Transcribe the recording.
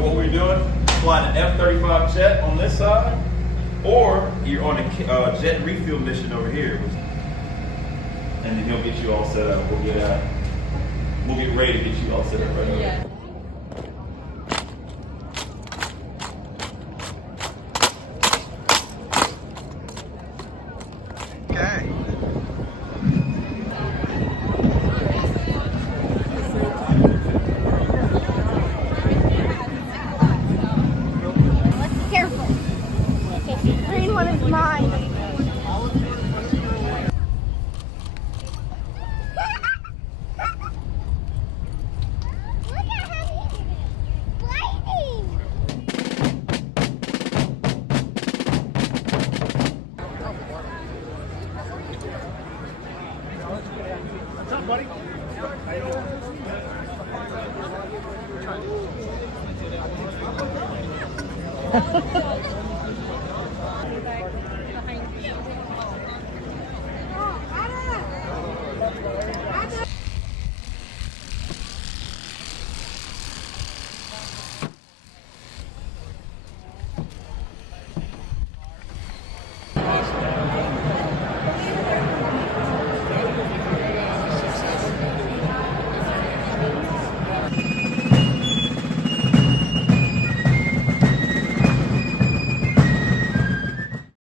So what we're doing, flying an F-35 jet on this side, or you're on a jet refuel mission over here, and then he'll get you all set up. We'll get ready to get you all set up right away. Yeah. Okay. Let's be careful. Okay, the green one is mine. Look at how he's gliding. What's up, buddy? How you doing?